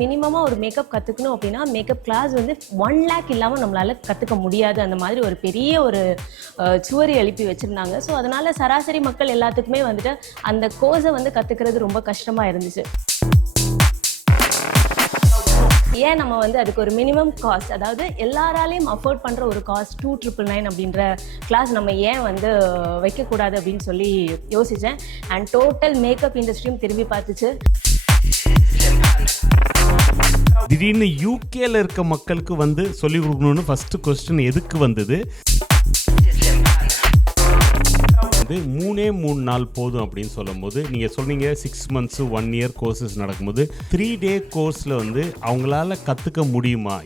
மினிமமா ஒரு மேக்கப் கத்துக்கணும் அப்படின்னா மேக்கப் கிளாஸ் வந்து 1 lakh இல்லாம நம்மளால கத்துக்க முடியாது. அந்த மாதிரி ஒரு பெரிய ஒரு சுவரி எழுப்பி வச்சிருந்தாங்க. ஸோ அதனால சராசரி மக்கள் எல்லாத்துக்குமே வந்துட்டு அந்த கோர்ஸை வந்து கத்துக்கிறது ரொம்ப கஷ்டமா இருந்துச்சு. ஏன் நம்ம வந்து அதுக்கு ஒரு மினிமம் காஸ்ட், அதாவது எல்லாராலையும் அஃபோர்ட் பண்ற ஒரு காஸ்ட் 2,999 அப்படின்ற கிளாஸ் நம்ம ஏன் வந்து வைக்கக்கூடாது அப்படின்னு சொல்லி யோசிச்சேன். அண்ட் டோட்டல் மேக்கப் இண்டஸ்ட்ரியும் திரும்பி பார்த்துச்சு. திடீர்னு யூகேல இருக்க மக்களுக்கு வந்து சொல்லிக் கொடுக்கணும்னு ஃபர்ஸ்ட் கொஸ்டின் எதுக்கு வந்தது? வந்து 3 நாள் போதும் அப்படின்னு சொல்லும் போது நீங்கள் சொன்னீங்க 6 months 1 year கோர்சஸ் நடக்கும்போது 3 day கோர்ஸில் வந்து அவங்களால கற்றுக்க முடியுமா?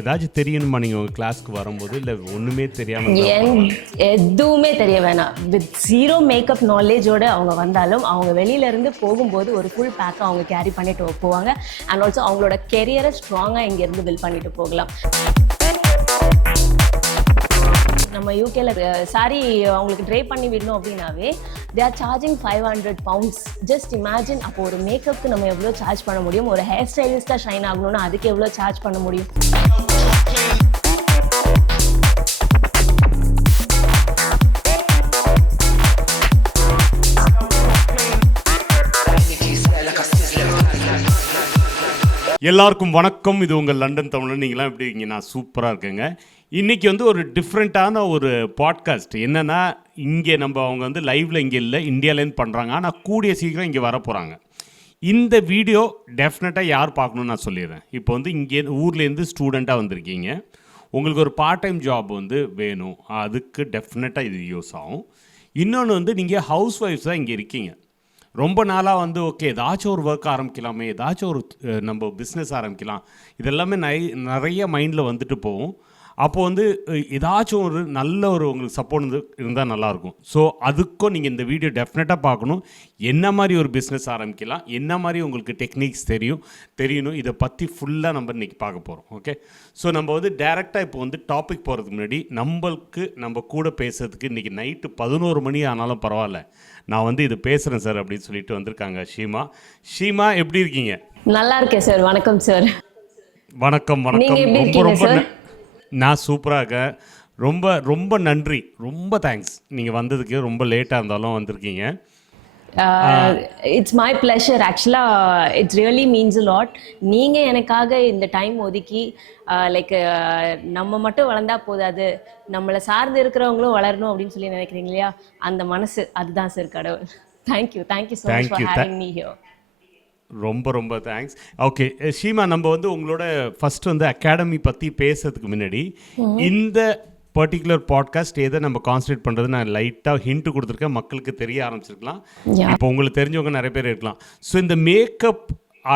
ஏதாச்சும் தெரியணுமா நீங்கள் உங்கள் கிளாஸ்க்கு வரும்போது? இல்லை ஒன்றுமே தெரியாமல் எதுவுமே தெரிய வேணாம். வித் 0 மேக்கப் நாலேஜோடு அவங்க வந்தாலும் அவங்க வெளியிலேருந்து போகும்போது ஒரு ஃபுல் பேக்கை அவங்க கேரி பண்ணிட்டு போவாங்க. அண்ட் ஆல்சோ அவங்களோட கெரியரை ஸ்ட்ராங்காக இங்கேருந்து பில்ட் பண்ணிட்டு போகலாம். நம்ம யூகேல சாரி அவங்களுக்கு ட்ரை பண்ணி விடணும் அப்படின்னாவே they are charging 500 pounds. Just imagine, அப்போ ஒரு மேக்கப்புக்கு நம்ம எவ்வளோ சார்ஜ் பண்ண முடியும்? ஒரு ஹேர் ஸ்டைலிஸ்டாக ஷைன் ஆகணும்னா அதுக்கு எவ்வளோ சார்ஜ் பண்ண முடியும்? எல்லாருக்கும் வணக்கம். இது உங்கள் லண்டன் தமிழ். நீங்களாம் எப்படி இருக்கீங்க? நான் சூப்பராக இருக்கேங்க. இன்றைக்கி வந்து ஒரு டிஃப்ரெண்ட்டான ஒரு பாட்காஸ்ட். என்னென்னா, இங்கே அவங்க வந்து லைவில் இங்கே இல்லை, இந்தியாவிலேருந்து பண்ணுறாங்க. ஆனால் கூடிய சீக்கிரம் இங்கே வர போகிறாங்க. இந்த வீடியோ டெஃபினட்டாக யார் பார்க்கணுன்னு நான் சொல்லிடுறேன். இப்போ வந்து இங்கே ஊர்லேருந்து ஸ்டூடெண்ட்டாக வந்திருக்கீங்க, உங்களுக்கு ஒரு பார்ட் டைம் ஜாப் வந்து வேணும், அதுக்கு டெஃபினட்டாக இது யூஸ் ஆகும். இன்னொன்று வந்து நீங்கள் ஹவுஸ் ஒய்ஃப்ஸ் தான் இங்கே இருக்கீங்க. ரொம்ப நாளாக வந்து ஓகே ஏதாச்சும் ஒரு ஒர்க் ஆரம்பிக்கலாமே, ஏதாச்சும் ஒரு நம்ம பிஸ்னஸ் ஆரம்பிக்கலாம், இதெல்லாமே நிறைய மைண்டில் வந்துட்டு போகும். அப்போது வந்து ஏதாச்சும் ஒரு நல்ல ஒரு உங்களுக்கு சப்போர்ட் இருந்தால் நல்லாயிருக்கும். ஸோ அதுக்கும் நீங்கள் இந்த வீடியோ டெஃபினட்டாக பார்க்கணும். என்ன மாதிரி ஒரு பிஸ்னஸ் ஆரம்பிக்கலாம், என்ன மாதிரி உங்களுக்கு டெக்னிக்ஸ் தெரியணும், இதை பற்றி ஃபுல்லாக நம்ம இன்றைக்கி பார்க்க போகிறோம். ஓகே, ஸோ நம்ம வந்து டேரெக்டாக இப்போ வந்து டாபிக் போகிறதுக்கு முன்னாடி நம்ம கூட பேசுறதுக்கு இன்றைக்கி நைட்டு 11 மணி ஆனாலும் பரவாயில்ல, நான் வந்து இது பேசுகிறேன் சார் அப்படின்னு சொல்லிட்டு வந்திருக்காங்க ஷீமா. எப்படி இருக்கீங்க? நல்லா இருக்கேன் சார். வணக்கம் சார். வணக்கம். ரொம்ப நான் சூப்பராக இருக்கேன். ரொம்ப நன்றி, ரொம்ப தேங்க்ஸ். நீங்கள் வந்ததுக்கு ரொம்ப லேட்டாக இருந்தாலும் வந்திருக்கீங்க. It's my pleasure. ஆக்சுவலாக it's really means a lot. நீங்கள் எனக்காக இந்த டைம் ஒதுக்கி லைக் நம்ம மட்டும் வளர்ந்தா போதாது, நம்மளை சார்ந்து இருக்கிறவங்களும் வளரணும் அப்படின்னு சொல்லி நினைக்கிறீங்க இல்லையா? அந்த மனசு அதுதான் சார் கடவுள். Thank you so much for having me here. ரொம்ப தேங்க்ஸ். ஓகே ஷீமா, நம்ம வந்து உங்களோட ஃபஸ்ட்டு வந்து அகாடமி பற்றி பேசுறதுக்கு முன்னாடி இந்த பர்டிகுலர் பாட்காஸ்ட் எதை நம்ம கான்சன்ட்ரேட் பண்ணுறது நான் லைட்டாக ஹிண்ட் கொடுத்துருக்கேன், மக்களுக்கு தெரிய ஆரம்பிச்சிருக்கலாம். இப்போ உங்களுக்கு தெரிஞ்சவங்க நிறைய பேர் இருக்கலாம். ஸோ இந்த மேக்கப்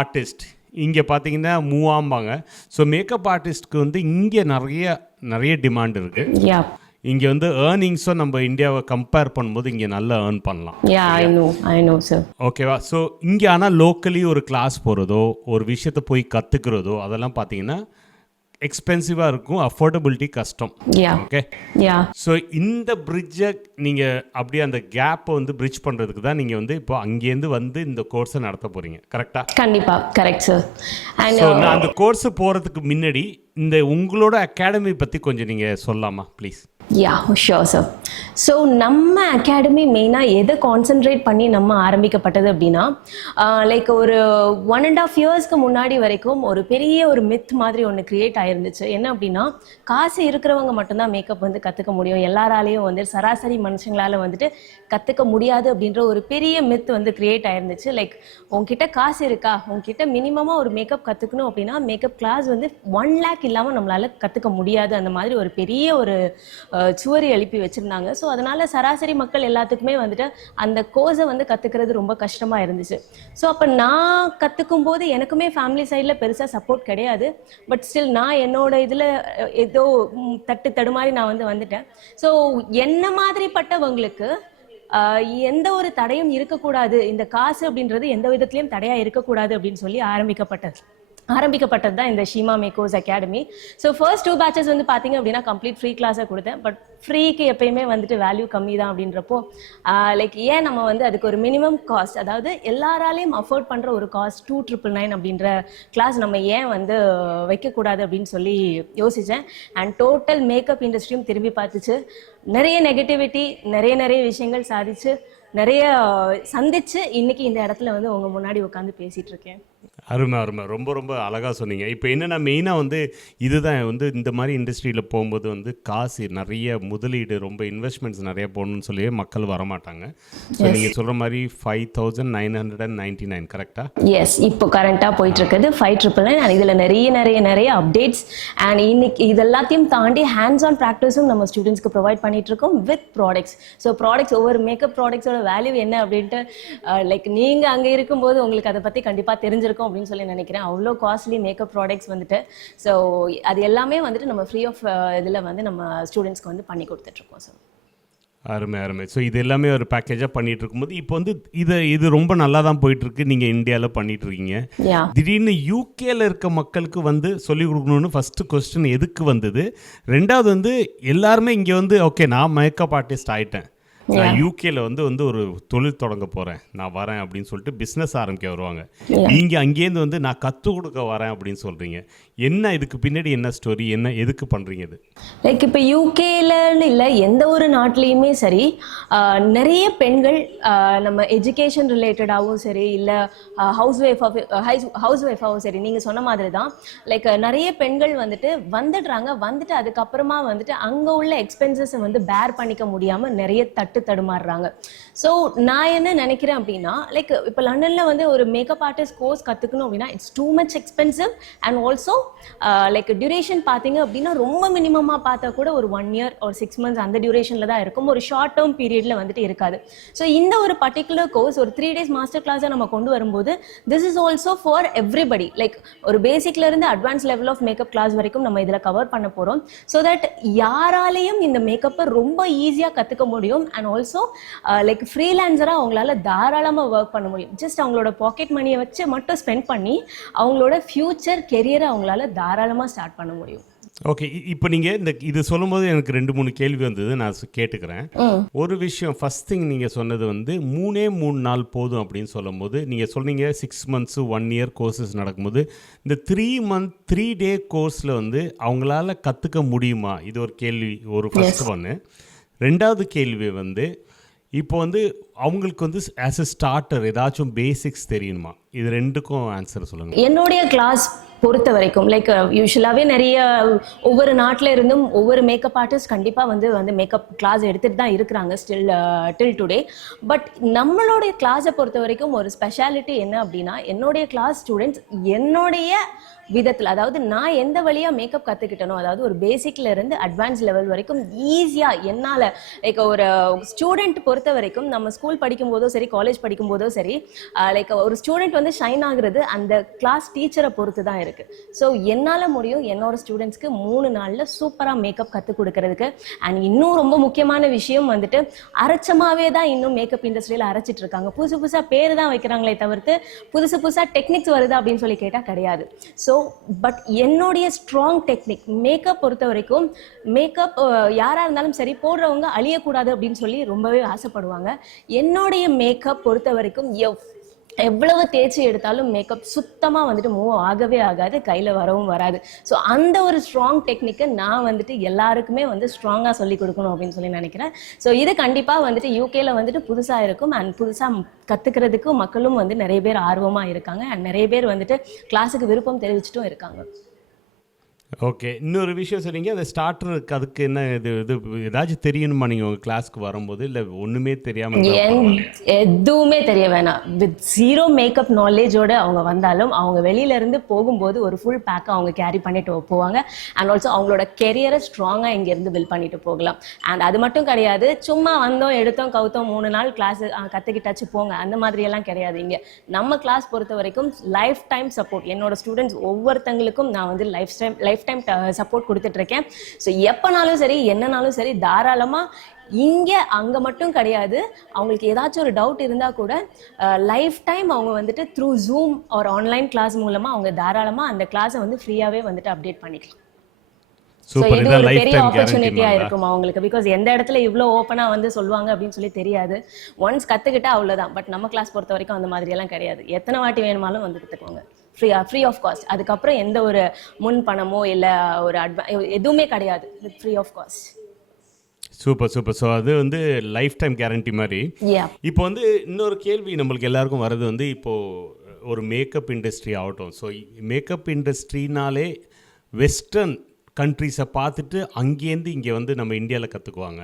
ஆர்டிஸ்ட் இங்கே பார்த்தீங்கன்னா மூவாம்பாங்க. ஸோ மேக்கப் ஆர்டிஸ்ட்க்கு வந்து இங்கே நிறைய டிமாண்ட் இருக்குது. இங்கே வந்து ஏர்னிங்ஸும் நம்ம இந்தியாவை கம்பேர் பண்ணும்போது இங்கே நல்லா ஏர்ன் பண்ணலாம். ஓகேவா? ஸோ இங்கே ஆனால் லோக்கலி ஒரு கிளாஸ் போகிறதோ ஒரு விஷயத்தை போய் கற்றுக்கிறதோ அதெல்லாம் பார்த்தீங்கன்னா எக்ஸ்பென்சிவாக இருக்கும், அஃபோர்டபிலிட்டி கஷ்டம். ஓகே, ஸோ இந்த பிரிட்ஜை நீங்கள் அப்படியே அந்த கேப்பை வந்து பிரிட்ஜ் பண்ணுறதுக்கு தான் நீங்கள் வந்து இப்போ அங்கேருந்து வந்து இந்த கோர்ஸை நடத்த போகிறீங்க. கரெக்டாக? கண்டிப்பாக கரெக்ட் சார். ஸோ நான் அந்த கோர்ஸு போகிறதுக்கு முன்னாடி இந்த உங்களோட அகாடமி பற்றி கொஞ்சம் நீங்கள் சொல்லலாமா ப்ளீஸ்? Sure sir. ஸோ நம்ம அகாடமி மெயினாக எதை கான்சென்ட்ரேட் பண்ணி நம்ம ஆரம்பிக்கப்பட்டது அப்படின்னா, லைக் ஒரு 1.5 yearsக்கு முன்னாடி வரைக்கும் ஒரு பெரிய ஒரு மித் மாதிரி ஒன்று க்ரியேட் ஆயிருந்துச்சு. என்ன அப்படின்னா, காசு இருக்கிறவங்க மட்டும்தான் மேக்கப் வந்து கற்றுக்க முடியும், எல்லாராலையும் வந்து சராசரி மனுஷங்களால் வந்துட்டு கற்றுக்க முடியாது அப்படின்ற ஒரு பெரிய மித் வந்து க்ரியேட் ஆயிருந்துச்சு. லைக் உங்ககிட்ட காசு இருக்கா, உங்ககிட்ட மினிமமாக ஒரு மேக்கப் கற்றுக்கணும் அப்படின்னா மேக்கப் கிளாஸ் வந்து 1 lakh இல்லாமல் நம்மளால் கற்றுக்க முடியாது. அந்த மாதிரி ஒரு பெரிய ஒரு சுவரி எழுப்பி வச்சுருந்தாங்க. ஸோ அதனால் சராசரி மக்கள் எல்லாத்துக்குமே வந்துட்டு அந்த கோர்ஸை வந்து கற்றுக்கிறது ரொம்ப கஷ்டமாக இருந்துச்சு. ஸோ அப்போ நான் கற்றுக்கும் போது எனக்குமே ஃபேமிலி சைடில் பெருசாக சப்போர்ட் கிடையாது. பட் ஸ்டில் நான் என்னோட இதில் ஏதோ தடுமாறி நான் வந்துட்டேன். ஸோ என்ன மாதிரிப்பட்டவங்களுக்கு எந்த ஒரு தடையும் இருக்கக்கூடாது, இந்த காசு அப்படின்றது எந்த விதத்துலையும் தடையாக இருக்கக்கூடாது அப்படின்னு சொல்லி ஆரம்பிக்கப்பட்டது. ஆரம்பிக்கப்பட்டது தான் இந்த ஷீமா மேக்கோஸ் அகாடமி. ஸோ ஃபர்ஸ்ட் 2 பேட்சஸ் வந்து பார்த்தீங்க அப்படின்னா கம்ப்ளீட் ஃப்ரீ கிளாஸாக கொடுத்தேன். பட் ஃப்ரீக்கு எப்பயுமே வந்துட்டு வேல்யூ கம்மி தான் அப்படின்றப்போ லைக் ஏன் நம்ம வந்து அதுக்கு ஒரு மினிமம் காஸ்ட், அதாவது எல்லாராலையும் அஃபோர்ட் பண்ணுற ஒரு காஸ்ட் 2,999 அப்படின்ற கிளாஸ் நம்ம ஏன் வந்து வைக்கக்கூடாது அப்படின்னு சொல்லி யோசித்தேன். அண்ட் டோட்டல் மேக்கப் இண்டஸ்ட்ரியும் திரும்பி பார்த்துச்சு. நிறைய நெகட்டிவிட்டி, நிறைய விஷயங்கள் சாதிச்சு, நிறைய சந்திச்சு இன்னைக்கு இந்த இடத்துல வந்து உங்க முன்னாடி உட்காந்து பேசிட்டு இருக்கேன். அருமை அருமை, ரொம்ப ரொம்ப அழகாக சொன்னீங்க. இப்போ என்னென்னா மெயினாக வந்து இதுதான் வந்து இந்த மாதிரி இண்டஸ்ட்ரியில் போகும்போது வந்து காசு நிறைய முதலீடு, ரொம்ப இன்வெஸ்ட்மெண்ட்ஸ் நிறைய போகணும்னு சொல்லி மக்கள் வரமாட்டாங்க. ஸோ நீங்கள் சொல்கிற மாதிரி 5,999 கரெக்டாக? எஸ், இப்போ கரண்ட்டாக போயிட்டு இருக்குது 5,999. அண்ட் இதில் நிறைய அப்டேட்ஸ் அண்ட் இன்னைக்கு இது எல்லாத்தையும் தாண்டி ஹேண்ட்ஸ் ஆன் ப்ராக்டிஸும் நம்ம ஸ்டூடெண்ட்ஸ்க்கு ப்ரொவைட் பண்ணிட்டு இருக்கோம் வித் ப்ராடக்ட்ஸ். ஸோ ப்ராடக்ட்ஸ், ஒவ்வொரு மேக்கப் ப்ராடக்ட்ஸோட வேல்யூ என்ன அப்படின்ட்டு லைக் நீங்கள் அங்கே இருக்கும்போது உங்களுக்கு அதை பற்றி கண்டிப்பாக தெரிஞ்சிருக்கும் அப்படின்னு சொல்லி நினைக்கிறேன். அவ்வளோ காஸ்ட்லி மேக்கப் ப்ராடக்ட்ஸ் வந்துட்டு. ஸோ அது எல்லாமே வந்துட்டு நம்ம ஃப்ரீ ஆஃப் இதில் வந்து நம்ம ஸ்டூடெண்ட்ஸ்க்கு வந்து பண்ணி கொடுத்துட்ருக்கோம். ஸோ அருமை. ஸோ இது எல்லாமே ஒரு பேக்கேஜாக பண்ணிகிட்டு இருக்கும்போது இப்போ வந்து இது ரொம்ப நல்லா தான் போயிட்டுருக்கு. நீங்கள் இந்தியாவில் பண்ணிகிட்டு இருக்கீங்க. திடீர்னு யூகேல இருக்க மக்களுக்கு வந்து சொல்லிக் கொடுக்கணும்னு ஃபஸ்ட்டு கொஸ்டின் எதுக்கு வந்தது? ரெண்டாவது வந்து எல்லாருமே இங்கே வந்து ஓகே நான் மேக்கப் ஆர்டிஸ்ட் ஆகிட்டேன், நான் யூகேல வந்து ஒரு தொழில் தொடங்க போகிறேன், நான் வரேன் அப்படின்னு சொல்லிட்டு பிஸ்னஸ் ஆரம்பிக்க வருவாங்க. நீங்கள் அங்கேருந்து வந்து நான் கற்றுக் கொடுக்க வரேன் அப்படின்னு சொல்கிறீங்க. என்ன இதுக்கு பின்னாடி என்ன ஸ்டோரி, என்ன எதுக்கு பண்ணுறீங்க இது? லைக் இப்போ யூகேலன்னு இல்லை, எந்த ஒரு நாட்டிலையுமே சரி நிறைய பெண்கள் நம்ம எஜுகேஷன் ரிலேட்டடாகவும் சரி, இல்லை ஹவுஸ் ஒய்ஃபாகவும் சரி, நீங்கள் சொன்ன மாதிரி தான் லைக் நிறைய பெண்கள் வந்துட்டு அதுக்கப்புறமா வந்துட்டு அங்கே உள்ள எக்ஸ்பென்சஸை வந்து பேர் பண்ணிக்க முடியாமல் நிறைய தடுமாறுறாங்க. ஸோ நான் என்ன நினைக்கிறேன் அப்படின்னா லைக் இப்போ லண்டனில் வந்து ஒரு மேக்கப் ஆர்டிஸ்ட் கோர்ஸ் கற்றுக்கணும் அப்படின்னா it's too much expensive. And also like duration பார்த்தீங்க அப்படின்னா ரொம்ப மினிமமாக பார்த்தா கூட ஒரு 1 year or 6 months அந்த டியூரேஷனில் தான் இருக்கும், ஒரு ஷார்ட் டேர்ம் பீரியடில் வந்துட்டு இருக்காது. ஸோ இந்த ஒரு பர்டிகுலர் கோர்ஸ் ஒரு 3 days மாஸ்டர் கிளாஸை நம்ம கொண்டு வரும்போது this is also for everybody. Like ஒரு பேசிக்லேருந்து advance level of makeup class வரைக்கும் நம்ம இதில் கவர் பண்ண போகிறோம். ஸோ தட் யாராலையும் இந்த மேக்கப்பை ரொம்ப ஈஸியாக கற்றுக்க முடியும். அண்ட் ஆல்சோ லைக் ஃப்ரீலான்சராக அவங்களால தாராளமாக ஒர்க் பண்ண முடியும். ஜஸ்ட் அவங்களோட பாக்கெட் மணியை வச்சு மட்டும் ஸ்பெண்ட் பண்ணி அவங்களோட ஃபியூச்சர் கெரியரை அவங்களால தாராளமாக ஸ்டார்ட் பண்ண முடியும். ஓகே, இப்போ நீங்கள் இது சொல்லும்போது எனக்கு 2-3 கேள்வி வந்தது, நான் கேட்டுக்கிறேன். ஒரு விஷயம், ஃபஸ்ட் திங் நீங்கள் சொன்னது வந்து 3 நாள் போதும் அப்படின்னு சொல்லும் போது நீங்கள் சொன்னீங்க 6 months 1 year கோர்சஸ் நடக்கும்போது இந்த 3 month 3 day கோர்ஸில் வந்து அவங்களால கற்றுக்க முடியுமா? இது ஒரு கேள்வி, ஒரு ஃபஸ்ட் ஒன்று. ரெண்டாவது கேள்வி வந்து இப்போ வந்து அவங்களுக்கு வந்து ஆஸ் எ ஸ்டார்டர் ஏதாச்சும் பேசிக்ஸ் தெரியணுமா? இது ரெண்டுக்கும் ஆன்சர் சொல்லுங்கள். என்னுடைய கிளாஸ் பொறுத்த வரைக்கும் லைக் யூஸ்வலாகவே நிறைய ஒவ்வொரு நாட்டில் இருந்தும் ஒவ்வொரு மேக்கப் ஆர்டிஸ்ட் கண்டிப்பாக வந்து மேக்கப் கிளாஸ் எடுத்துகிட்டு தான் இருக்கிறாங்க டில் டுடே. பட் நம்மளுடைய கிளாஸை பொறுத்த வரைக்கும் ஒரு ஸ்பெஷாலிட்டி என்ன அப்படின்னா என்னுடைய கிளாஸ் ஸ்டூடெண்ட்ஸ் என்னுடைய விதத்தில், அதாவது நான் எந்த வழியாக மேக்கப் கற்றுக்கிட்டனோ, அதாவது ஒரு பேசிக்ல இருந்து அட்வான்ஸ் லெவல் வரைக்கும் ஈஸியாக என்னால் லைக் ஒரு ஸ்டூடெண்ட் பொறுத்த வரைக்கும் நம்ம ஸ்கூல் படிக்கும் போதோ சரி, காலேஜ் படிக்கும் போதோ சரி, லைக் ஒரு ஸ்டூடெண்ட் வந்து ஷைன் ஆகுறது அந்த கிளாஸ் டீச்சரை பொறுத்து தான் இருக்குது. ஸோ என்னால் முடியும் என்னோட ஸ்டூடெண்ட்ஸ்க்கு 3 நாளில் சூப்பராக மேக்கப் கற்றுக் கொடுக்கறதுக்கு. அண்ட் இன்னும் ரொம்ப முக்கியமான விஷயம் வந்துட்டு அரைச்சமாகவே தான் இன்னும் மேக்கப் இண்டஸ்ட்ரியில் அரைச்சிட்டு இருக்காங்க. புதுசாக பேர் தான் வைக்கிறாங்களே தவிர்த்து புதுசாக டெக்னிக்ஸ் வருது அப்படின்னு சொல்லி கேட்டால் கிடையாது. ஸோ பட் என்னுடைய ஸ்ட்ராங் டெக்னிக் மேக்கப் பொறுத்த வரைக்கும், மேக்கப் யாராக இருந்தாலும் சரி போடுறவங்க அழியக்கூடாது அப்படின்னு சொல்லி ரொம்பவே ஆசைப்படுவாங்க. என்னுடைய மேக்கப் பொறுத்த வரைக்கும் எவ்வளவு தேய்ச்சி எடுத்தாலும் மேக்கப் சுத்தமாக வந்துட்டு மூவ் ஆகவே ஆகாது, கையில் வரவும் வராது. ஸோ அந்த ஒரு ஸ்ட்ராங் டெக்னிக்கை நான் வந்துட்டு எல்லாருக்குமே வந்து ஸ்ட்ராங்காக சொல்லி கொடுக்கணும் அப்படின்னு சொல்லி நினைக்கிறேன். ஸோ இது கண்டிப்பாக வந்துட்டு யூகேல வந்துட்டு புதுசாக இருக்கும். அண்ட் புதுசாக கற்றுக்கிறதுக்கு மக்களும் வந்து நிறைய பேர் ஆர்வமாக இருக்காங்க. அண்ட் நிறைய பேர் வந்துட்டு கிளாஸுக்கு விருப்பம் தெரிவிச்சிட்டும் இருக்காங்க. ஓகே, இன்னொரு விஷயம் சொன்னீங்க, அந்த ஸ்டார்டருக்கு அதுக்கு என்ன இது ஏதாச்சும் தெரியணுமா நீங்கள் உங்கள் கிளாஸ்க்கு வரும்போது? இல்லை ஒன்றுமே தெரியாமல்? எதுவுமே தெரிய வேணாம். வித் 0 மேக்கப் நாலேஜோட அவங்க வந்தாலும் அவங்க வெளியிலேருந்து போகும்போது ஒரு ஃபுல் பேக்கை அவங்க கேரி பண்ணிட்டு போவாங்க. அண்ட் ஆல்சோ அவங்களோட கெரியரை ஸ்ட்ராங்காக இங்கேருந்து பில்ட் பண்ணிட்டு போகலாம். அண்ட் அது மட்டும் கிடையாது, சும்மா வந்தோம் எடுத்தோம் கவுத்தோம் 3 நாள் கிளாஸ் கற்றுக்கிட்டாச்சு போங்க அந்த மாதிரியெல்லாம் கிடையாது. இங்கே நம்ம கிளாஸ் பொறுத்த வரைக்கும் லைஃப் டைம் சப்போர்ட். என்னோட ஸ்டூடெண்ட்ஸ் ஒவ்வொருத்தங்களுக்கும் நான் வந்து லைஃப் டைம் சப்போர்ட் கொடுத்துட்ருக்கேன். ஸோ எப்போனாலும் சரி என்னனாலும் சரி தாராளமாக இங்கே அங்கே மட்டும் கிடையாது, அவங்களுக்கு ஏதாச்சும் ஒரு டவுட் இருந்தால் கூட லைஃப் டைம் அவங்க வந்துட்டு த்ரூ ஜூம் ஒரு ஆன்லைன் கிளாஸ் மூலமாக அவங்க தாராளமாக அந்த கிளாஸை வந்து ஃப்ரீயாகவே வந்துட்டு அப்டேட் பண்ணிக்கலாம். ஸோ இது ஒரு பெரிய ஆப்பர்ச்சுனிட்டியா இருக்கும் அவங்களுக்கு. பிகாஸ் எந்த இடத்துல இவ்வளோ ஓப்பனா வந்து சொல்லுவாங்க அப்படின்னு சொல்லி தெரியாது. ஒன்ஸ் கத்துக்கிட்டா அவ்வளோதான். பட் நம்ம கிளாஸ் பொறுத்த வரைக்கும் அந்த மாதிரி எல்லாம் கிடையாது. எத்தனை வாட்டி வேணுமாலும் வந்து கத்துக்கோங்க, ஃப்ரீ ஆஃப் காஸ்ட். அதுக்கப்புறம் எந்த ஒரு முன் பணமோ இல்லை ஒரு எதுவுமே கிடையாது, free of cost. Super super. So அது வந்து லைஃப் டைம் கேரண்டி மாதிரி. இப்போ வந்து இன்னொரு கேள்வி நம்மளுக்கு எல்லாருக்கும் வர்றது வந்து, இப்போது ஒரு மேக்கப் இண்டஸ்ட்ரி ஆகட்டும், ஸோ மேக்கப் இண்டஸ்ட்ரினாலே வெஸ்டர்ன் கண்ட்ரிஸை பார்த்துட்டு அங்கேருந்து இங்கே வந்து நம்ம இந்தியாவில் கற்றுக்குவாங்க.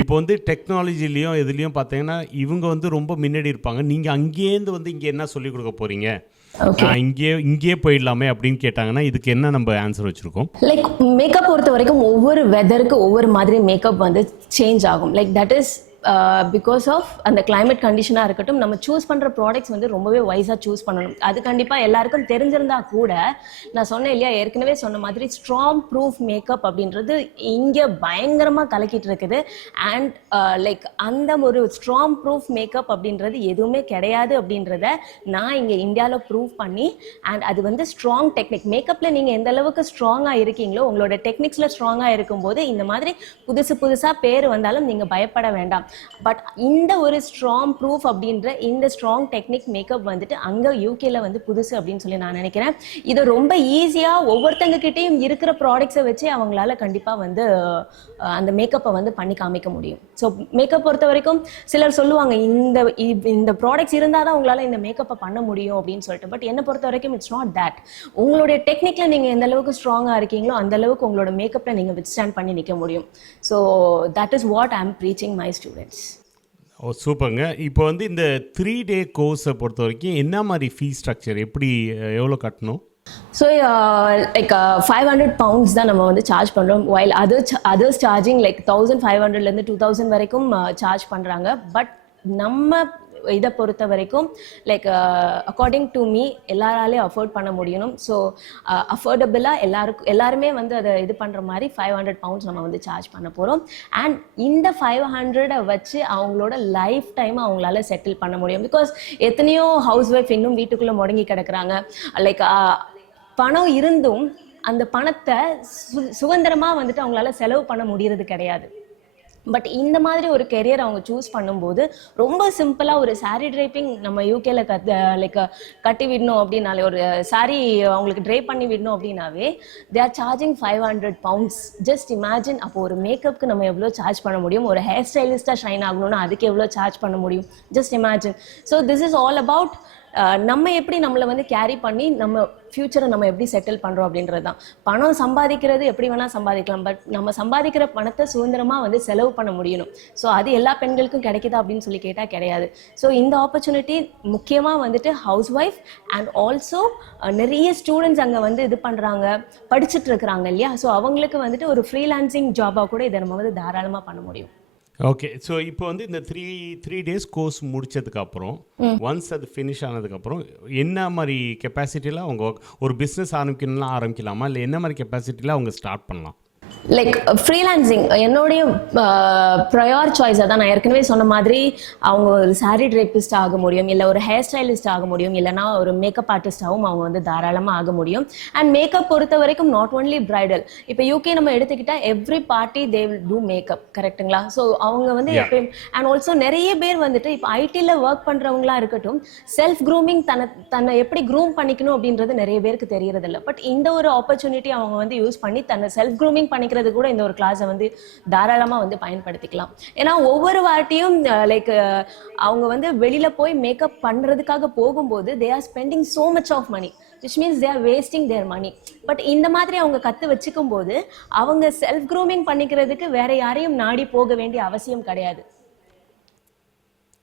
இப்போ வந்து டெக்னாலஜிலையும் இதுலேயும் பார்த்தீங்கன்னா இவங்க வந்து ரொம்ப முன்னாடி இருப்பாங்க. நீங்கள் அங்கேருந்து வந்து இங்கே என்ன சொல்லிக் கொடுக்க போகிறீங்க, இங்கேயே போயிடலாமே அப்படின்னு கேட்டாங்கன்னா இதுக்கு என்ன நம்ம ஆன்சர் வச்சுருக்கோம்? லைக் மேக்கப் பொறுத்த வரைக்கும் ஒவ்வொரு வெதருக்கு ஒவ்வொரு மாதிரி மேக்கப் வந்து சேஞ்ச் ஆகும். Like that is because of அந்த கிளைமேட் கண்டிஷனாக இருக்கட்டும், நம்ம சூஸ் பண்ணுற ப்ராடக்ட்ஸ் வந்து ரொம்பவே வைஸாக சூஸ் பண்ணணும். அது கண்டிப்பாக எல்லாருக்கும் தெரிஞ்சிருந்தா கூட, நான் சொன்னேன் இல்லையா, ஏற்கனவே சொன்ன மாதிரி ஸ்ட்ராங் ப்ரூஃப் மேக்கப் அப்படின்றது இங்கே பயங்கரமாக கலக்கிட்டு இருக்குது. அண்ட் லைக் அந்த ஒரு ஸ்ட்ராங் ப்ரூஃப் மேக்கப் அப்படின்றது எதுவுமே கிடையாது அப்படின்றத நான் இங்கே இந்தியாவில் ப்ரூவ் பண்ணி, அண்ட் அது வந்து ஸ்ட்ராங் டெக்னிக். மேக்கப்பில் நீங்கள் எந்த அளவுக்கு ஸ்ட்ராங்காக இருக்கீங்களோ, உங்களோட டெக்னிக்ஸில் ஸ்ட்ராங்காக இருக்கும்போது இந்த மாதிரி புதுசாக பேர் வந்தாலும் நீங்கள் பயப்பட வேண்டாம். பட் இந்த ஒரு ஸ்ட்ராங் ப்ரூஃப் அப்படின்ற இந்த ஸ்ட்ராங் டெக்னிக் மேக்கப் வந்துட்டு அங்கே யூகேல வந்து புதுசு அப்படின்னு சொல்லி நான் நினைக்கிறேன். இது ரொம்ப ஈஸியாக ஒவ்வொருத்தங்க கிட்டேயும் இருக்கிற ப்ராடக்ட்ஸை வச்சு அவங்களால கண்டிப்பாக வந்து அந்த மேக்கப்பை வந்து பண்ணி காமிக்க முடியும். ஸோ மேக்கப் பொறுத்த வரைக்கும் சிலர் சொல்லுவாங்க இந்த ப்ராடக்ட்ஸ் இருந்தால் தான் உங்களால் இந்த மேக்கப்பை பண்ண முடியும் அப்படின்னு சொல்லிட்டு. பட் என்னை பொறுத்த வரைக்கும் இட்ஸ் நாட் தட். உங்களுடைய டெக்னிக்கில் நீங்கள் எந்த அளவுக்கு ஸ்ட்ராங்காக இருக்கீங்களோ அந்த அளவுக்கு உங்களோட மேக்கப்பில் நீங்கள் வித்ஸ்டாண்ட் பண்ணி நிற்க முடியும். So that is what I am preaching my students. Oh சூப்பருங்க. இப்போ வந்து இந்த 3 டே கோர்ஸை பொறுத்த வரைக்கும் என்ன மாதிரி ஃபீஸ் ஸ்ட்ரக்சர், எப்படி எவ்வளோ கட்டணும்? ஸோ லைக் 500 pounds தான் நம்ம வந்து சார்ஜ் பண்ணுறோம். வைல் அதர்ஸ் சார்ஜிங் லைக் 1500 2000 வரைக்கும் சார்ஜ் பண்ணுறாங்க. பட் நம்ம இதை பொறுத்த வரைக்கும் லைக் அக்கார்டிங் டு மீ எல்லாராலையும் அஃபோர்ட் பண்ண முடியணும். ஸோ அஃபோர்டபுளாக எல்லாருமே வந்து அதை இது பண்ணுற மாதிரி 500 pounds நம்ம வந்து சார்ஜ் பண்ண போகிறோம். அண்ட் இந்த 500 வச்சு அவங்களோட லைஃப் டைம் அவங்களால செட்டில் பண்ண முடியும். பிகாஸ் எத்தனையோ ஹவுஸ் ஒய்ஃப் இன்னும் வீட்டுக்குள்ளே முடங்கி கிடக்குறாங்க. லைக் பணம் இருந்தும் அந்த பணத்தை சுதந்திரமாக வந்துட்டு அவங்களால செலவு பண்ண முடியறது கிடையாது. பட் இந்த மாதிரி ஒரு கெரியர் அவங்க சூஸ் பண்ணும்போது ரொம்ப சிம்பிளாக ஒரு சாரீ ட்ரைப்பிங் நம்ம யூகேல லைக் கட்டி விடணும் அப்படின்னாலே, ஒரு சாரீ அவங்களுக்கு ட்ரை பண்ணி விடணும் அப்படின்னாவே they are charging 500 pounds. Just imagine. அப்போ ஒரு மேக்கப்புக்கு நம்ம எவ்வளோ சார்ஜ் பண்ண முடியும், ஒரு ஹேர் ஸ்டைலிஸ்டாக ஷைன் ஆகணும்னா அதுக்கு எவ்வளோ சார்ஜ் பண்ண முடியும், just imagine. So this is all about நம்ம எப்படி நம்மளை வந்து கேரி பண்ணி நம்ம ஃப்யூச்சரை நம்ம எப்படி செட்டில் பண்ணுறோம் அப்படின்றது தான். பணம் சம்பாதிக்கிறது எப்படி வேணால் சம்பாதிக்கலாம். பட் நம்ம சம்பாதிக்கிற பணத்தை சுதந்திரமாக வந்து செலவு பண்ண முடியணும். ஸோ அது எல்லா பெண்களுக்கும் கிடைக்குதா அப்படின்னு சொல்லி கேட்டால் கிடையாது. ஸோ இந்த ஆப்பர்ச்சுனிட்டி முக்கியமாக வந்துட்டு ஹவுஸ் ஒய்ஃப் அண்ட் ஆல்சோ நிறைய ஸ்டூடெண்ட்ஸ் அங்கே வந்து இது பண்ணுறாங்க, படிச்சுட்டு இருக்கிறாங்க இல்லையா. ஸோ அவங்களுக்கு வந்துட்டு ஒரு ஃப்ரீலான்சிங் ஜாபாக கூட இதை நம்ம வந்து தாராளமாக பண்ண முடியும். ஓகே. ஸோ இப்போ வந்து இந்த த்ரீ டேஸ் கோர்ஸ் முடிச்சதுக்கப்புறம் ஒன்ஸ் அது ஃபினிஷ் ஆனதுக்கப்புறம் என்ன மாதிரி கெப்பாசிட்டியில் அவங்க ஒரு பிஸ்னஸ் ஆரம்பிக்கலாமா, இல்லை என்ன மாதிரி கெப்பாசிட்டியில் அவங்க ஸ்டார்ட் பண்ணலாம்? லைக் ஃப்ரீலான்சிங் என்னுடைய ப்ரையார் சாய்ஸாக தான். நான் ஏற்கனவே சொன்ன மாதிரி அவங்க ஒரு சாரீ ட்ரைப்பிஸ்ட் ஆக முடியும், இல்லை ஒரு ஹேர் ஸ்டைலிஸ்ட் ஆக முடியும், இல்லைனா ஒரு மேக்கப் ஆர்டிஸ்டாகவும் அவங்க வந்து தாராளமாக ஆக முடியும். அண்ட் மேக்கப் பொறுத்த வரைக்கும் நாட் ஒன்லி பிரைடல். இப்போ யூகே நம்ம எடுத்துக்கிட்டால் every party they will do makeup, கரெக்டுங்களா? ஸோ அவங்க வந்து எப்பயும் அண்ட் ஆல்சோ நிறைய பேர் வந்துட்டு இப்போ ஐடியில் ஒர்க் பண்ணுறவங்களா இருக்கட்டும், செல்ஃப் க்ரூமிங் தன்னை எப்படி க்ரூம் பண்ணிக்கணும் அப்படின்றது நிறைய பேருக்கு தெரியறதில்ல. பட் இந்த ஒரு ஆப்பர்ச்சுனிட்டி அவங்க வந்து யூஸ் பண்ணி தன்னை செல்ஃப் க்ரூமிங் பண்ணிக்கிறது கூட இந்த ஒரு கிளாஸை வந்து தாராளமாக வந்து பயன்படுத்திக்கலாம். ஏன்னா ஒவ்வொரு வாட்டியும் லைக் அவங்க வந்து வெளியில போய் மேக்கப் பண்றதுக்காக போகும்போது they are spending so much of money, which means they are wasting their money. But இந்த மாதிரி அவங்க கற்று வச்சுக்கும் போது அவங்க செல்ஃப் க்ரூமிங் பண்ணிக்கிறதுக்கு வேற யாரையும் நாடி போக வேண்டிய அவசியம் கிடையாது.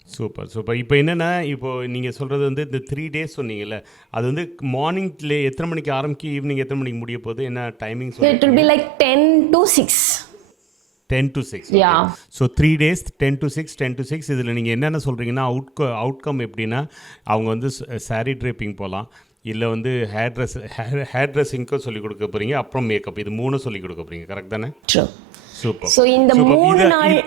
Super super. இப்போ என்னென்னா, இப்போ நீங்கள் சொல்கிறது வந்து இந்த 3 days சொன்னீங்கல்ல, அது வந்து மார்னிங்ல எத்தனை மணிக்கு ஆரம்பிக்கும், ஈவினிங் எத்தனை மணிக்கு முடிய போகுது, என்ன timing? It will be like 10 to 6. 10 to 6. Yeah. So 3 days 10 to 6 இதில் நீங்கள் என்னென்ன சொல்கிறீங்கன்னா அவுட்கம் எப்படின்னா அவங்க வந்து சாரீ ட்ரேப்பிங் போகலாம், இல்லை வந்து ஹேர் ட்ரெஸ்ஸிங்க்கும் சொல்லிக் கொடுக்க போகிறீங்க, அப்புறம் மேக்கப், இது 3 சொல்லிக் கொடுக்க போகிறீங்க, கரெக்ட் தானே? ட்ரூ. சூப்பர். ஸோ இந்த 3 நாள்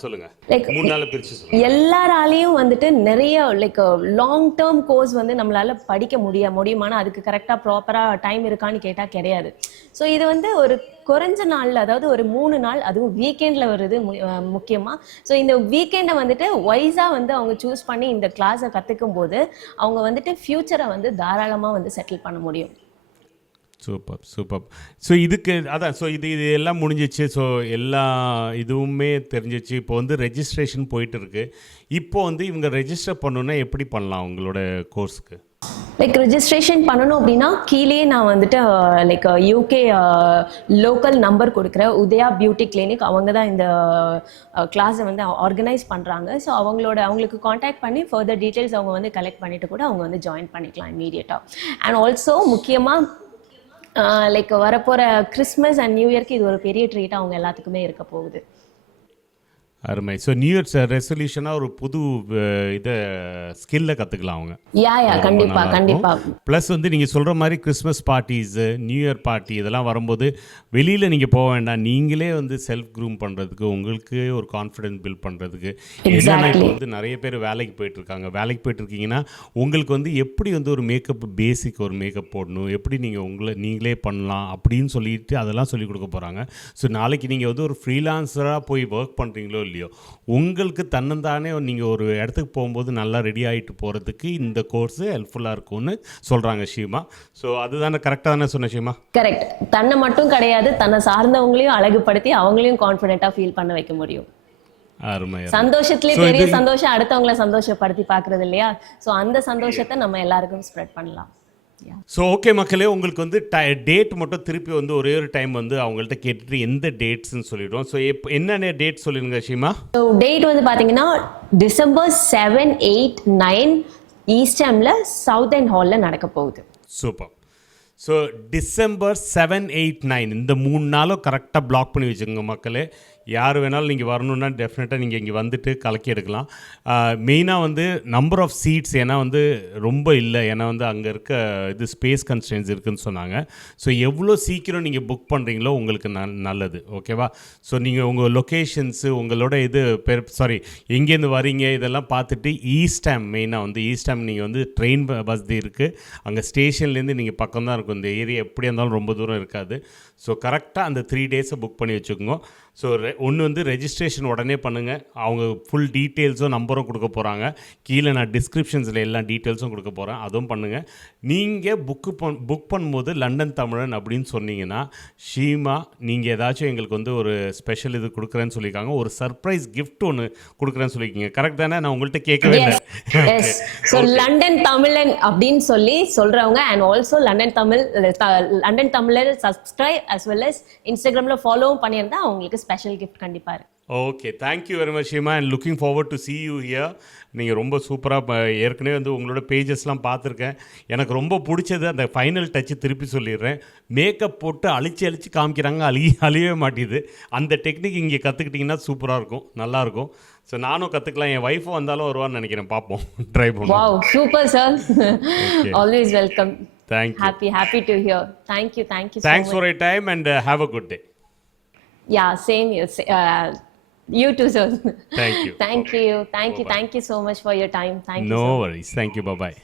சொல்லுங்க. லைக் 3 நாள் பிரிச்சு சொல்லுங்க. எல்லாராலையும் வந்துட்டு நிறைய லைக் லாங் டேர்ம் கோர்ஸ் வந்து நம்மளால படிக்க முடியுமானா அதுக்கு கரெக்டாக ப்ராப்பராக டைம் இருக்கான்னு கேட்டால் கிடையாது. ஸோ இது வந்து ஒரு குறைஞ்ச நாளில், அதாவது ஒரு 3 நாள், அதுவும் வீக்கெண்டில் வருது முக்கியமாக. ஸோ இந்த வீக்கெண்டை வந்துட்டு வைஸாக வந்து அவங்க சூஸ் பண்ணி இந்த கிளாஸை கற்றுக்கும் போது அவங்க வந்துட்டு ஃப்யூச்சரை வந்து தாராளமாக வந்து செட்டில் பண்ண முடியும். சூப்பர். ஸோ இதுக்கு அதான், ஸோ இது எல்லாம் முடிஞ்சிச்சு. ஸோ எல்லா இதுவுமே தெரிஞ்சிச்சு. இப்போ வந்து ரெஜிஸ்ட்ரேஷன் போயிட்டு இருக்கு. இப்போ வந்து இவங்க ரெஜிஸ்டர் பண்ணணுன்னா எப்படி பண்ணலாம் உங்களோட கோர்ஸுக்கு? லைக் ரெஜிஸ்ட்ரேஷன் பண்ணணும் அப்படின்னா கீழே நான் வந்துட்டு லைக் யூகே லோக்கல் நம்பர் கொடுக்குறேன். உதயா பியூட்டி கிளினிக், அவங்க தான் இந்த கிளாஸை வந்து ஆர்கனைஸ் பண்ணுறாங்க. ஸோ அவங்களுக்கு காண்டாக்ட் பண்ணி ஃபர்தர் டீட்டெயில்ஸ் அவங்க வந்து கலெக்ட் பண்ணிட்டு கூட அவங்க வந்து ஜாயின் பண்ணிக்கலாம் இமீடியட்டாக. அண்ட் ஆல்சோ முக்கியமாக லைக் வரப்போகிற கிறிஸ்மஸ் அண்ட் நியூ இயர்க்கு இது ஒரு பெரிய ட்ரீட்டாக அவங்க எல்லாத்துக்குமே இருக்க போகுது. அருமை. ஸோ நியூ இயர்ஸ் ரெசல்யூஷனாக ஒரு புது இதை ஸ்கில்லை கற்றுக்கலாம் அவங்க. கண்டிப்பாக. ப்ளஸ் வந்து நீங்கள் சொல்கிற மாதிரி Christmas parties, new year party இதெல்லாம் வரும்போது வெளியில் நீங்கள் போக வேண்டாம். நீங்களே வந்து செல்ஃப் க்ரூம் பண்ணுறதுக்கு, உங்களுக்கு ஒரு கான்ஃபிடென்ஸ் பில்ட் பண்ணுறதுக்கு. என்னென்னா இப்போ வந்து நிறைய பேர் வேலைக்கு போயிட்டுருக்காங்க. வேலைக்கு போயிட்டுருக்கீங்கன்னா உங்களுக்கு வந்து எப்படி வந்து ஒரு மேக்கப் பேசிக் ஒரு மேக்கப் போடணும், எப்படி நீங்கள் நீங்களே பண்ணலாம் அப்படின்னு சொல்லிட்டு அதெல்லாம் சொல்லிக் கொடுக்க போகிறாங்க. ஸோ நாளைக்கு நீங்கள் வந்து ஒரு ஃப்ரீலான்சராக போய் ஒர்க் பண்ணுறீங்களோ இல்லையோ, உங்களுக்கு தன்னந்தானே நீங்கள் ஒரு இடத்துக்கு போகும்போது நல்லா ரெடி ஆகிட்டு போகிறதுக்கு இந்த கோர்ஸு ஹெல்ப்ஃபுல்லாக இருக்கும்னு சொல்கிறாங்க ஷீமா. ஸோ அதுதானே கரெக்டாக தானே சொன்ன ஷீமா? கரெக்ட். தன்னை மட்டும் கிடையாது, தன்னை சார்ந்தவங்களையும் அழகுபடுத்தி அவங்களையும் கான்ஃபிடென்ட்டாக ஃபீல் பண்ண வைக்க முடியும். அருமை. சந்தோஷத்துலேயே பெரிய சந்தோஷம் அடுத்தவங்களை சந்தோஷப்படுத்தி பார்க்குறது இல்லையா? ஸோ அந்த சந்தோஷத்தை நம்ம எல்லாருக்கும் ஸ்ப்ரெட் பண்ணலாம். ஸோ ஓகே மக்களே, உங்களுக்கு வந்து டேட் மட்டும் திருப்பி வந்து ஒரே ஒரு டைம் வந்து அவங்கள்ட்ட கேட்டுட்டு எந்த டேட்ஸ்ன்னு சொல்லிவிடுவோம். ஸோ என்னென்ன டேட் சொல்லிடுங்க ஷீமா. ஸோ டேட் வந்து பார்த்தீங்கன்னா டிசம்பர் 7, 8, 9 ஈஸ்டர்னில் சவுத் அண்ட் ஹாலில் நடக்க போகுது. சூப்பர். ஸோ டிசம்பர் 7, 8, 9 இந்த 3 நாளும் கரெக்டாக பிளாக் பண்ணி வச்சுக்கோங்க மக்களே. யார் வேணாலும் நீங்கள் வரணுன்னா டெஃபினட்டாக நீங்கள் இங்கே வந்துட்டு கலக்கி எடுக்கலாம். மெயினாக வந்து நம்பர் ஆஃப் சீட்ஸ் ஏன்னா வந்து ரொம்ப இல்லை, ஏன்னா வந்து அங்கே இருக்க இது ஸ்பேஸ் கன்ஸ்ட்ரெயின்ஸ் இருக்குதுன்னு சொன்னாங்க. ஸோ எவ்வளோ சீக்கிரம் நீங்கள் புக் பண்ணுறீங்களோ உங்களுக்கு நல்லது. ஓகேவா? ஸோ நீங்கள் உங்கள் லொக்கேஷன்ஸு, உங்களோட இது எங்கேருந்து வரீங்க இதெல்லாம் பார்த்துட்டு ஈஸ்டாம், மெயினாக வந்து ஈஸ்டாம் நீங்கள் வந்து ட்ரெயின் வசதி இருக்குது. அங்கே ஸ்டேஷன்லேருந்து நீங்கள் பக்கம் தான் இருக்கும். இந்த ஏரியா எப்படியா இருந்தாலும் ரொம்ப தூரம் இருக்காது. ஸோ கரெக்டாக அந்த 3 டேஸை புக் பண்ணி வச்சுக்கோங்க. ஸோ ஒன்று வந்து ரெஜிஸ்ட்ரேஷன் உடனே பண்ணுங்கள். அவங்க ஃபுல் டீட்டெயில்ஸும் நம்பரும் கொடுக்க போகிறாங்க. கீழே நான் டிஸ்கிரிப்ஷன்ஸில் எல்லா டீட்டெயில்ஸும் கொடுக்க போகிறேன், அதுவும் பண்ணுங்கள். நீங்கள் புக் பண்ணும்போது லண்டன் தமிழன் அப்படின்னு சொன்னீங்கன்னா ஷீமா நீங்கள் ஏதாச்சும் எங்களுக்கு வந்து ஒரு ஸ்பெஷல் இது கொடுக்குறேன்னு சொல்லியிருக்காங்க. ஒரு சர்ப்ரைஸ் கிஃப்ட் ஒன்று கொடுக்குறேன்னு சொல்லியிருக்கீங்க, கரெக்ட் தானே? நான் உங்கள்கிட்ட கேட்கவே இல்லை. ஸோ லண்டன் தமிழன் அப்படின்னு சொல்லி சொல்கிறவங்க அண்ட் ஆல்சோ லண்டன் தமிழர் சப்ஸ்கிரைப் as well as இன்ஸ்டாகிராமில் ஃபாலோவும் பண்ணியிருந்தா அவங்களுக்கு ஸ்பெஷல் கிஃப்ட் கண்டிப்பாக இருக்கு. Okay, thank you very much Sheema and looking forward to see you here. நீங்கள் ரொம்ப சூப்பராக ஏற்கனவே வந்து உங்களோட பேஜஸ்லாம் பார்த்துருக்கேன். எனக்கு ரொம்ப பிடிச்சது அந்த ஃபைனல் டச்சு திருப்பி சொல்லிடுறேன். மேக்கப் போட்டு அழிச்சு காமிக்கிறாங்க, அழியவே மாட்டேது. அந்த டெக்னிக் இங்கே கற்றுக்கிட்டிங்கன்னா சூப்பராக இருக்கும், நல்லாயிருக்கும். ஸோ நானும் கற்றுக்கலாம். என் ஒய்ஃபும் வந்தாலும் வருவான்னு நினைக்கிறேன், பார்ப்போம், ட்ரை பண்ணுவோம். Wow, super sir. Always welcome. Thank you. Happy to hear. Thank you so much. Thanks for your time and have a good day. Yeah, same here. You too, sir. Thank you. Thank you so much for your time. Thank you. No worries. Thank you. Bye-bye.